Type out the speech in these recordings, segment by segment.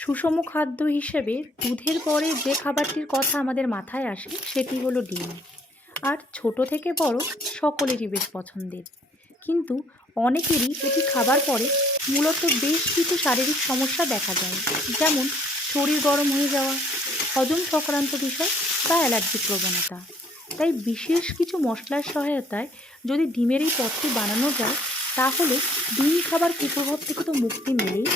সুষম খাদ্য হিসেবে দুধের পরে যে খাবারটির কথা আমাদের মাথায় আসে, সেটি হলো ডিম। আর ছোট থেকে বড় সকলেরই বেশ পছন্দের। কিন্তু অনেকেরই এটি খাবার পরে মূলত বেশ কিছু শারীরিক সমস্যা দেখা যায় যেমন শরীর গরম হয়ে যাওয়া, হজম সংক্রান্ত বিষয় বা অ্যালার্জির প্রবণতা। তাই বিশেষ কিছু মশলার সহায়তায় যদি ডিমের এই পদটি বানানো যায়, তাহলে ডিম খাবার কুপ্রভাব থেকে তো মুক্তি মেলেই।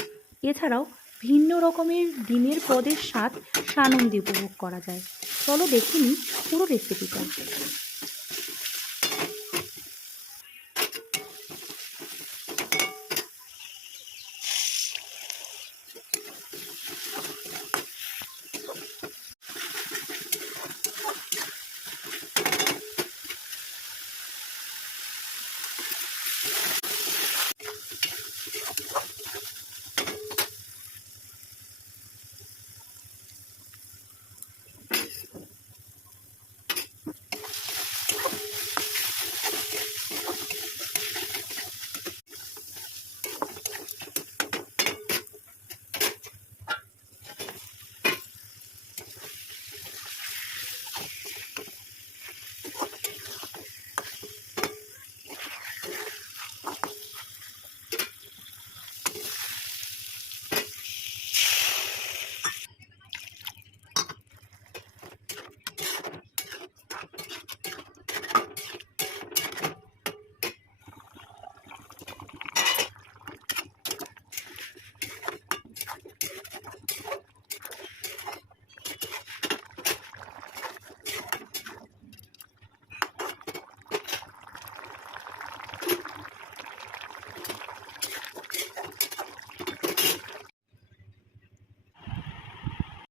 এছাড়াও ভিন্ন রকমের ডিমের পদের স্বাদ সানন্দে উপভোগ করা যায়। চলো দেখে নিই পুরো রেসিপিটা